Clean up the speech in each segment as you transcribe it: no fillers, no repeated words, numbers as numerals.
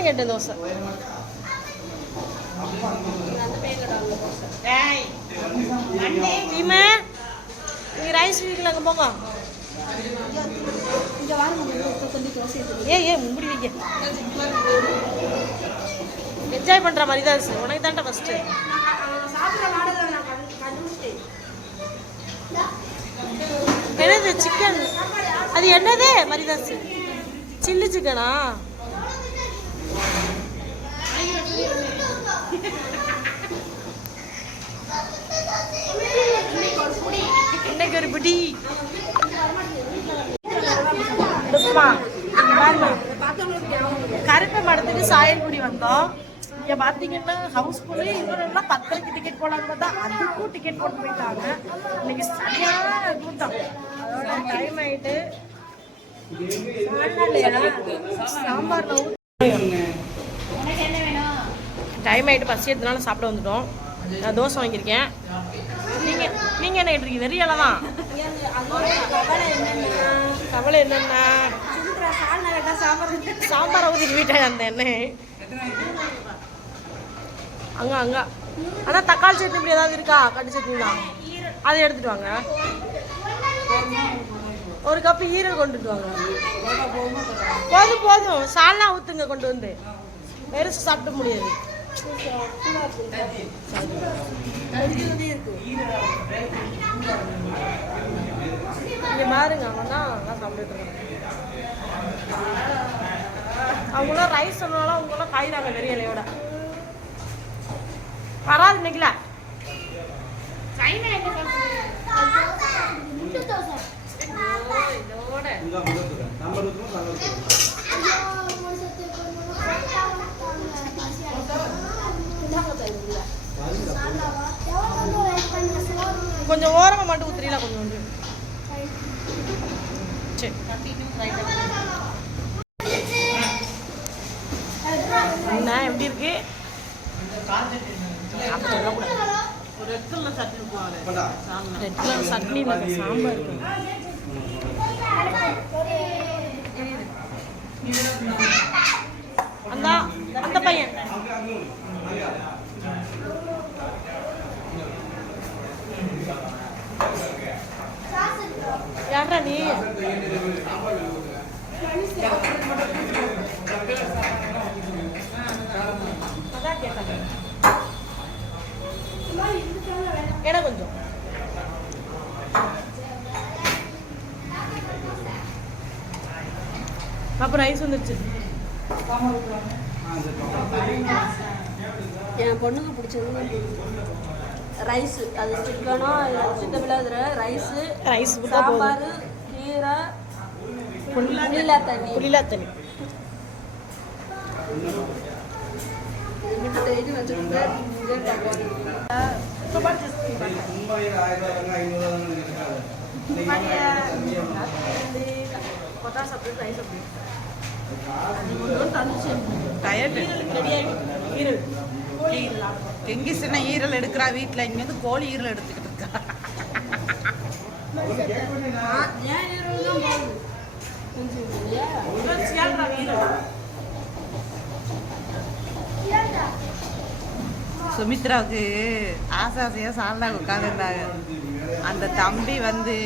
தான் கேட்டேன் தோசை. நீமே நீங்கள் ரைஸ் வீட்டில் அங்கே போங்க. ஏன் முடி வைக்க என்ஜாய் பண்ணுற மாதிரி தான் இருக்குது. உனக்கு தான்டா ஃபஸ்ட்டு. என்னது சிக்கன்? அது என்னது மரிதாஸ்? சில்லி சிக்கனா? இன்னைக்கு ஒரு பிடி கருப்பை மடத்துக்கு சாயல்குடி வந்தோம். இங்கே பார்த்தீங்கன்னா ஹவுஸ்ஃபுல்லு. இவரெல்லாம் 10:30 டிக்கெட் போடலான்னு பார்த்தா அதுக்கும் டிக்கெட் போட்டு போயிட்டாங்க. இன்னைக்கு சரியான கூட்டம். அதோட டைம் ஆயிட்டு சாம்பார் டைம் ஆகிட்டு பசி எடுத்தனால சாப்பிட வந்துட்டோம். நான் தோசை வாங்கியிருக்கேன். நீங்கள் என்ன கேட்டிருக்கீங்க? வெறியால தான். கவலை என்னென்னா சாம்பாரை ஊற்றிட்டு போயிட்டேன் அந்த எண்ணெய் அங்கே. ஆனால் தக்காளி சட்னி இப்படி ஏதாவது இருக்கா? கட்டி சட்னி தான். அதை எடுத்துகிட்டு வாங்க. ஒரு கப்பு ஈரல் கொண்டுட்டு வாங்க. போதும் சால்னா ஊற்றுங்க கொண்டு வந்து. வெறும் சாப்பிட முடியாது. இங்கே பாருங்க, அவன் தான் சாப்பிட்டுட்டு இருக்காங்க. அவங்களாம் ரைஸ் சொன்னாலும் அவங்களாம் காய்றாங்க வெறியலையோட. வராது இன்னைக்குல கொஞ்சம் ஓரமாக மட்டும் ஊத்துறீங்களா? கொஞ்சம் சரி. என்ன எப்படி இருக்கு? ரெட் கலர் சட்னி இல்லை, சாம்பார். அந்த பையன் யாரா நீ? ஏன்னா கொஞ்சம் அப்புறம் ரைஸ் வந்துருச்சு. என் பொண்ணுக்கு பிடிச்சது ரைஸ். அது சிக்கனோ சித்தமில்லாத ரைஸ், சாம்பார், கீரை, புளிலா தண்ணி. கெங்கிஸ்னா ஈரல் எடுக்கிறா வீட்டில். இங்கே வந்து கோழி ஈரல் எடுத்துக்கிட்டு இருக்கா. சுமித்ராவுக்கு ஆசையாக சால்னா உட்காந்துருந்தாங்க. அந்த தம்பி வந்து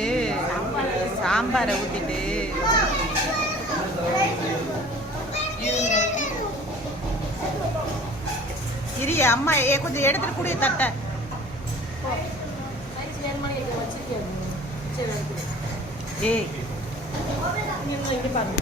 சாம்பாரை ஊற்றிட்டு இரு அம்மா கொஞ்சம் எடுத்துட்டு கூடிய தட்டை. ஏய் பாருங்க.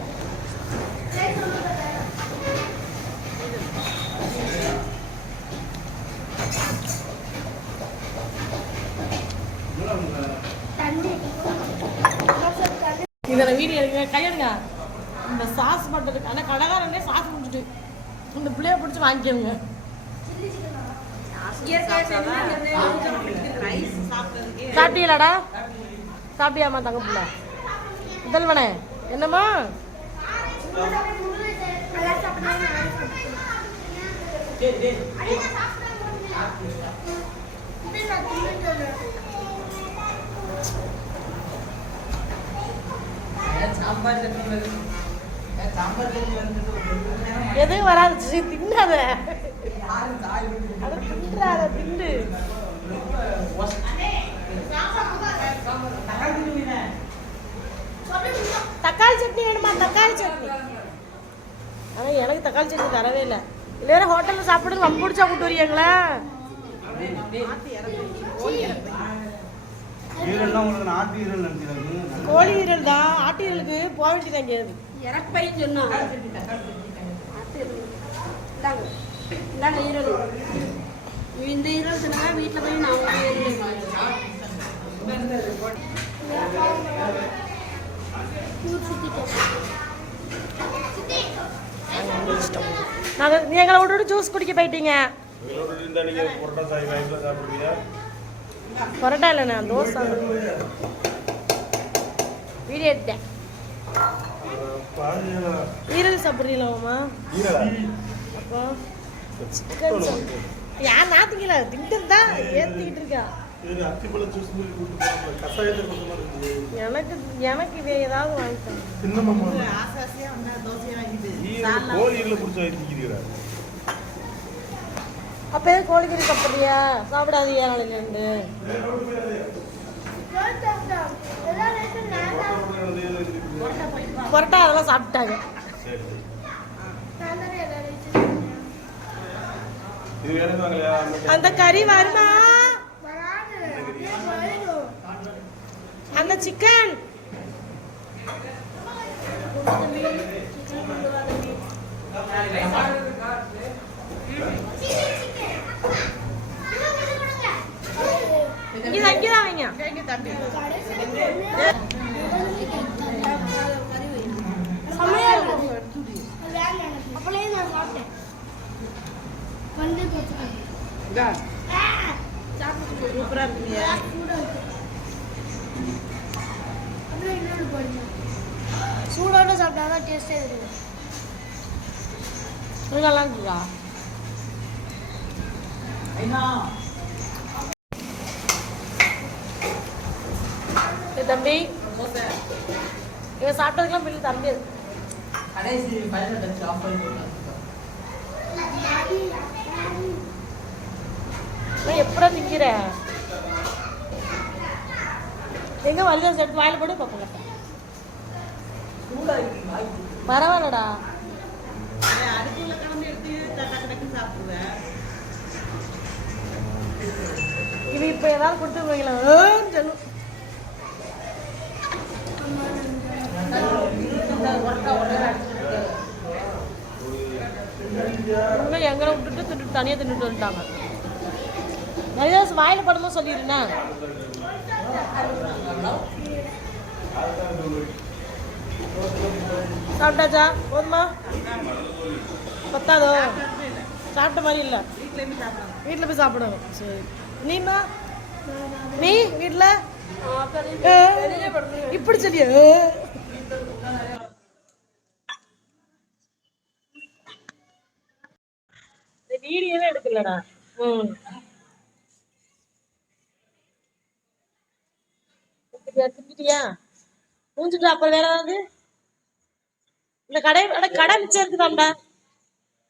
இதில் வீடியோ எடுக்க கையெடுங்க. இந்த சாஸ் பண்ணுறதுக்கு ஆனால் கடைக்காரனே சாஸ் முடிச்சுட்டு இந்த பிள்ளைய பிடிச்சி வாங்கிக்கோங்க. சாப்பிட்டீங்களாடா? சாப்பிட்டியாம்மா தங்க பிள்ளை? முதல்வனே என்னம்மா? எதுவும் வராது தின்னாத தின்றாத தின்னு தக்காளி சட்னி வேணுமா தக்காளி சட்னி ஆனால் எனக்கு தக்காளி சட்னி தரவே இல்லை இல்லை வேற ஹோட்டலில் சாப்பிடுங்க ரொம்ப பிடிச்சா கூட்டு வரீங்களா கோழி ஈரல் தான் ஆட்டு ஈரலுக்கு போக வேண்டியதான் கேது இறப்பைன்னு சொன்னா இந்தாங்க ஈரல் இந்த ஈரல் சொன்னா வீட்டில் போய் நான் நாங்கள் எங்களை விட்டுட்டு ஜூஸ் குடிக்க போயிட்டீங்க பரோட்டா இல்லைண்ணா தோசை வீடியோ எடுத்தேன் ஈரல் சாப்பிட்றீங்களாம்மா அப்போ சிக்கன் யார் நாத்திக்கல திங்கிட்டு தான் ஏற்றிக்கிட்டு இருக்கா எனக்கு எனக்கு இது ஏதாவது வாங்கிட்டேன் அப்போ எதுவும் கோழிக்கறி சாப்பிட்றியா சாப்பிடாதீயா நாளைக்கு பரோட்டா அதெல்லாம் சாப்பிட்டாங்க அந்த கறி வருமா அந்த சிக்கன் இது அங்கேதான் வைங்க அப்படியே நான் சாப்பிட்டேன் வந்து சூப்பரா இருக்குங்க அப்புறம் இன்னொன்று போடுங்க சூடோட சாப்பிட்டா தான் டேஸ்டே இருக்கும் நல்லா இருக்குதா தம்பி இவன் சாப்பிட்டதுக்கெல்லாம் பில்லு தம்பி எப்படா திங்கிற எங்க வலிதான் எடுத்து வாயில போட்டு பார்ப்போம் பரவாயில்லடா அடுப்புல கிளம்பி எடுத்து டக்கு சாப்பிடுவேன் இவன் இப்ப ஏதாவது கொடுத்து வைங்களேன் சொல்லும் எங்களை விட்டுட்டு திட்டு தனியாக தின்னுட்டு வந்துட்டாங்க நிறைய வாயில படமும் சொல்லிடுறேன் சாப்பிட்டாச்சா போதுமா பத்தாதோ சாப்பிட்ட மாதிரி இல்லை வீட்டில் போய் சாப்பிடணும் சரி நீமா நீ வீட்டில் இப்படி சொல்லியா வீடியோவே எடுக்கலடா திட்டியா மூஞ்சிட்டு அப்புறம் வேற ஏதாவது இந்த கடை மிச்சம் இருக்குதாம்டா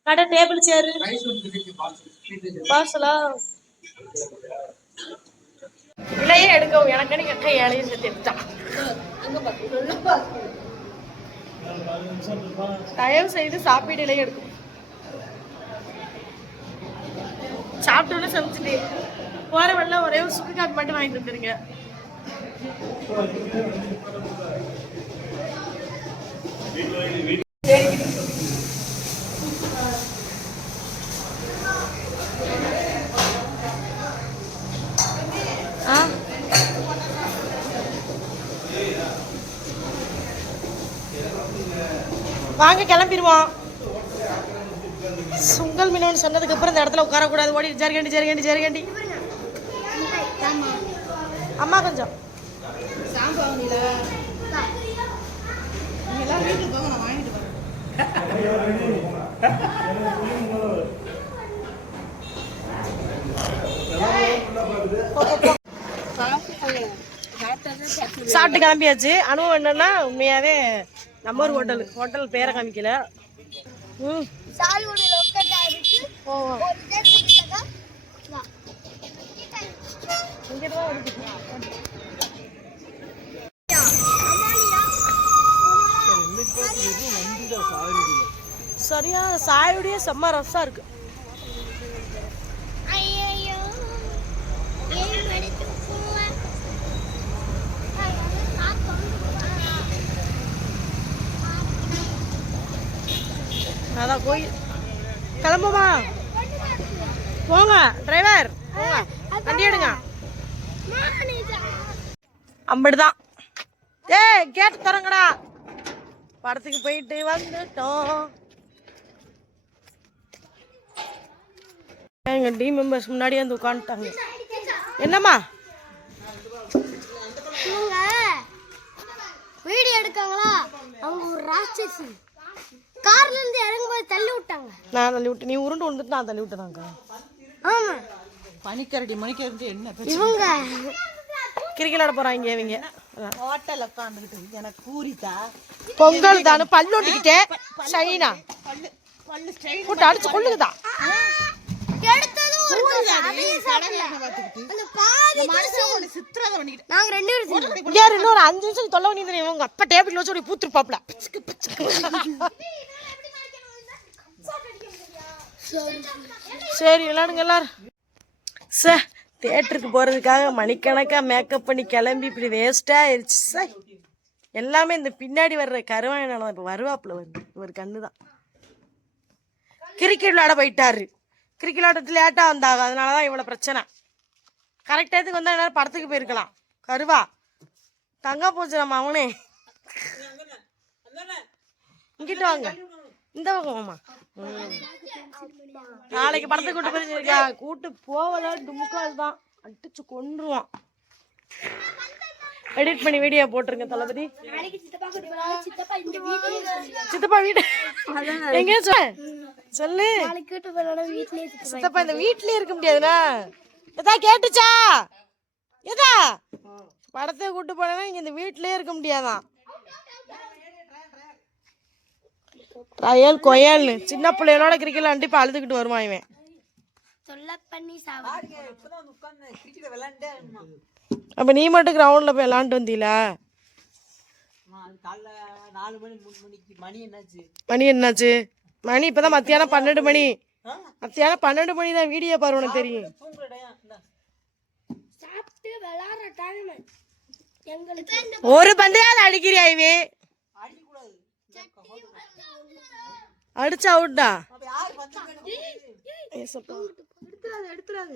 கடை டேபிள் சேரு பார்சலா இலையே எடுக்கவும் எனக்கு நீ கட்ட ஏழையும் சேர்த்து எடுத்தான் தயவு செய்து சாப்பிடு இலையே எடுக்கும் சாப்பிட்டோன்னு சமைச்சிட்டு போற வெள்ள ஒரே ஒரு சுக்கு காப்பி மட்டும் வாங்கிட்டு வந்துருங்க வாங்க கிளம்பிடுவோம் சுங்கல் மீனவன் சொன்னதுக்கு அப்புறம் இந்த இடத்துல உட்காரக்கூடாது ஓடி ஜருகண்டி ஜருகண்டி ஜருகண்டி அம்மா கொஞ்சம் சாப்பிட்டு கிளம்பியாச்சு. அனுபவம் என்னன்னா உண்மையாவே நம்ம ஒரு ஹோட்டல் பேரை காமிக்கல. சால்வோட லொக்கேட் ஆயிருக்கு. ஒரு தேட்டருக்கு இங்கதான் இருக்கு. சரியா சாயுடைய செம்ம ரசா இருக்கு. ஐயோ ஏன் எடுத்து போவா அதான் கோயில் கிளம்புமா போங்க டிரைவர் போங்க வண்டி எடுங்க. அப்படிதான். ஏய் கேட்டு தரங்கடா. படத்துக்கு போயிட்டு வந்துட்டோம். எங்க டீம் மெம்பர்ஸ் முன்னாடி வந்து உட்காந்துட்டாங்க. என்னம்மா இவங்க வீடியோ எடுக்காங்களா? அவங்க ஒரு ராட்சசி. கார்ல இருந்து இறங்கும்போது தள்ளி விட்டாங்க. நான் தள்ளி விட்டு நீ உருண்டு வந்துட்டு நான் தள்ளி விட்டேனாங்க. ஆமா பனிக்கரடி மணிக்கரடி என்ன இவங்க கிரிக்கெட் ஆட போறாங்க. இவங்க ஹோட்டல் உட்காந்துக்கிட்டு எனக்கு பூரிதா பொங்கல் தானே பல்லு ஒட்டிக்கிட்டே சைனா பல்லு ஸ்டைல் போட்டு அடிச்சு கொள்ளுக்குதா. எடுத்ததும் ஒரு தோசை, அதையும் சாப்பிடல. அந்த பாதி மனுஷன் சித்திரதை பண்ணிக்கிட்டு நாங்க ரெண்டு பேரும் தின்னோம். யார் இன்னொரு 5 நிமிஷம் தொல்லை பண்ணி தெரியும். உங்க அப்பா டேபிள் வச்சு ஒரு பூத்துருப்பாப்ல. சரி விளையாடுங்க எல்லாரும். சார் தேட்டருக்கு போகிறதுக்காக மணிக்கணக்காக மேக்கப் பண்ணி கிளம்பி இப்படி வேஸ்ட்டாக ஆயிடுச்சு சார். எல்லாமே இந்த பின்னாடி வர்ற கருவாயனால இப்போ வருவாப்புல வருது. ஒரு கண்ணு தான். கிரிக்கெட் விளையாட போயிட்டாரு. கிரிக்கெட் விளையாட்டு லேட்டாக வந்தாங்க. அதனால தான் இவ்வளோ பிரச்சனை. கரெக்டாக வந்தால் எல்லாரும் படத்துக்கு போயிருக்கலாம். கருவா தங்க போச்சு நம்ம அவனே. இங்கிட்டு வாங்க இந்த பக்கமாம்மா. நாளைக்கு படத்துக்கு கூட்டு போயிருக்கா. கூட்டு போவல துமுக்கால் தான் அடிச்சு கொன்றுவான். எடிட் பண்ணி வீடியோ போட்டிருங்க தளபதி. சித்தப்பா வீடு எங்க சொல்லு. சித்தப்பா இந்த வீட்லயே இருக்க முடியாதுண்ணா. எதா கேட்டுச்சா? எதா படத்தை கூட்டு போனா இங்க இந்த வீட்லயே இருக்க முடியாதான். ரயல் கொயல்னு சின்ன பிள்ளைகளோட கிரிக்கெட் கண்டிப்பா அழுதுகிட்டு வருவான் இவன். அப்ப நீ மட்டும் கிரவுண்ட்ல போய் விளாண்டு வந்தீங்களா? மணி என்னாச்சு? மணி இப்பதான் மத்தியானம் 12 மணி. மத்தியானம் 12 மணி தான். வீடியோ பாரு உனக்கு தெரியும். ஒரு பந்தையாவது அடிக்கிறியா இவே? அடிச்சா அவுட்டா? எடுத்துறாது